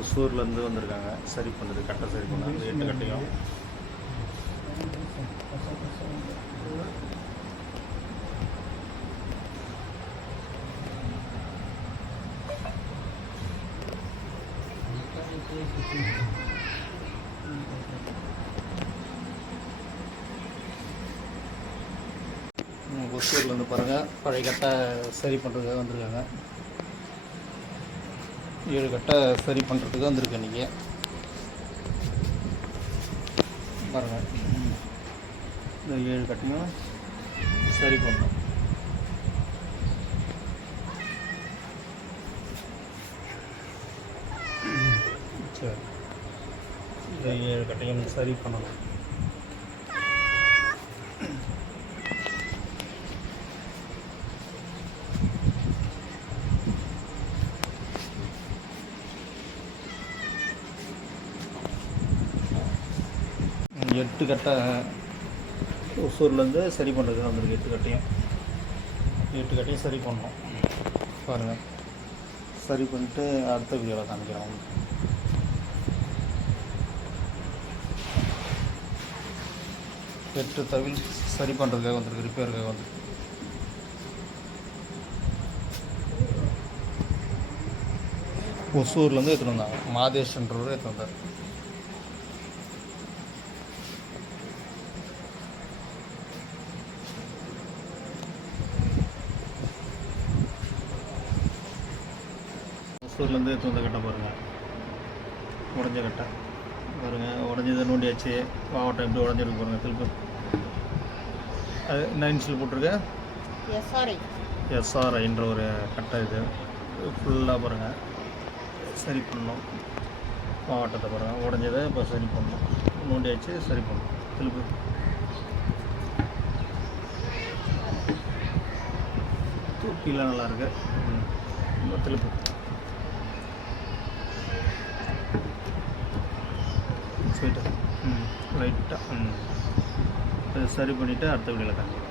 ஒசூர்லேருந்து வந்திருக்காங்க சரி பண்ணுறது, கட்டை சரி பண்ண அந்த 8 கட்டையும். ஒசூர்லேருந்து பாருங்கள், பழைய கட்டை சரி பண்ணுறதுக்காக வந்திருக்காங்க. 7 கட்டை சரி பண்ணுறதுக்கு வந்திருக்கேன். நீங்கள் பாருங்கள், இந்த 7 கட்டையும் சரி பண்ணணும். சரி, இந்த 7 கட்டையும் சரி பண்ணணும். எட்டு கட்டை ஒசூர்லேருந்து சரி பண்ணுறதுக்கு வந்துருக்கு. 8 கட்டையும் சரி பண்ணணும். பாருங்கள், சரி பண்ணிட்டு அடுத்த வீடியோவில் காமிக்கிறோம். 8 தவில் சரி பண்ணுறதுக்காக வந்துருக்கு, ரிப்பேருக்காக வந்துருக்கு. ஒசூர்லேருந்து எடுத்துகிட்டு வந்தாங்க, மாதேஷ்ன்றவர் எடுத்துகிட்டு வந்தார். ஒசூர்லேருந்து எடுத்து வந்த கட்டை பாருங்கள், உடஞ்ச கட்டை பாருங்கள். உடஞ்சதை நோண்டியாச்சு. மாவட்டம் எப்படி உடஞ்சிருக்கு பாருங்கள். திருப்பி அது 9 போட்டிருக்கேன். எஸ்ஆர்ஐன்ற ஒரு கட்டை. இது ஃபுல்லாக பாருங்கள் சரி பண்ணணும். மாவட்டத்தை பாருங்கள், உடஞ்சதை இப்போ சரி பண்ணணும். நோண்டியாச்சு, சரி பண்ணணும். திருப்பி தூக்கிலாம் நல்லாயிருக்கு. திருப்பி ஸ்வீட்டு லைட்டாக சரி பண்ணிவிட்டு அடுத்த வீடியோவில் காமிக்கிறேன்.